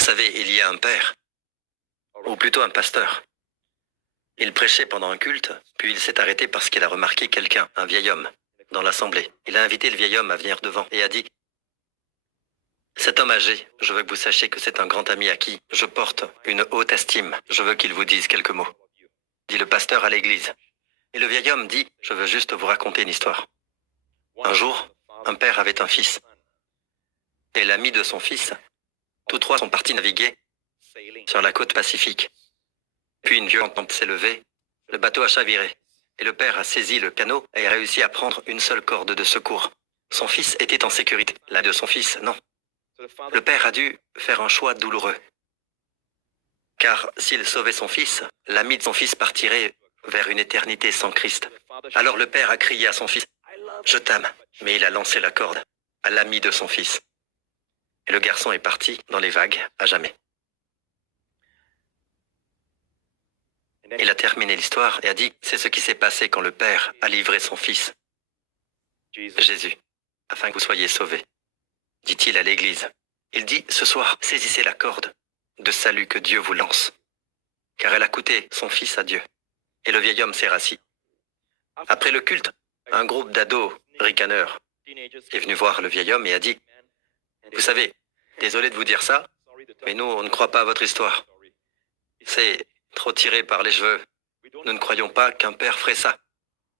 savez, il y a un père, ou plutôt un pasteur. Il prêchait pendant un culte, puis il s'est arrêté parce qu'il a remarqué quelqu'un, un vieil homme, dans l'assemblée. Il a invité le vieil homme à venir devant et a dit « Cet homme âgé, je veux que vous sachiez que c'est un grand ami à qui je porte une haute estime. Je veux qu'il vous dise quelques mots. » Dit le pasteur à l'église. Et le vieil homme dit « Je veux juste vous raconter une histoire. Un jour, un père avait un fils. Et l'ami de son fils, tous trois sont partis naviguer sur la côte Pacifique. Puis une violente tempête s'est levée, le bateau a chaviré, et le père a saisi le canot et a réussi à prendre une seule corde de secours. Son fils était en sécurité, la de son fils, non. Le père a dû faire un choix douloureux. Car s'il sauvait son fils, l'ami de son fils partirait vers une éternité sans Christ. Alors le père a crié à son fils, « Je t'aime », mais il a lancé la corde à l'ami de son fils. Et le garçon est parti dans les vagues à jamais. Il a terminé l'histoire et a dit, c'est ce qui s'est passé quand le Père a livré son Fils, Jésus, afin que vous soyez sauvés, dit-il à l'Église. Il dit, ce soir, saisissez la corde de salut que Dieu vous lance, car elle a coûté son Fils à Dieu. Et le vieil homme s'est rassis. Après le culte, un groupe d'ados ricaneurs est venu voir le vieil homme et a dit, vous savez, désolé de vous dire ça, mais nous, on ne croit pas à votre histoire. C'est trop tiré par les cheveux. Nous ne croyons pas qu'un père ferait ça,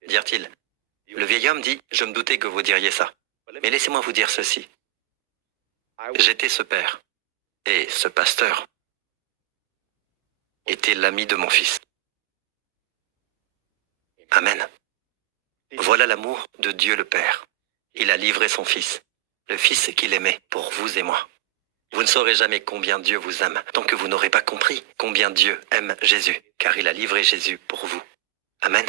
dirent-ils. Le vieil homme dit, je me doutais que vous diriez ça. Mais laissez-moi vous dire ceci. J'étais ce père, et ce pasteur était l'ami de mon fils. Amen. Voilà l'amour de Dieu le Père. Il a livré son Fils, le Fils qu'il aimait pour vous et moi. Vous ne saurez jamais combien Dieu vous aime, tant que vous n'aurez pas compris combien Dieu aime Jésus, car il a livré Jésus pour vous. Amen.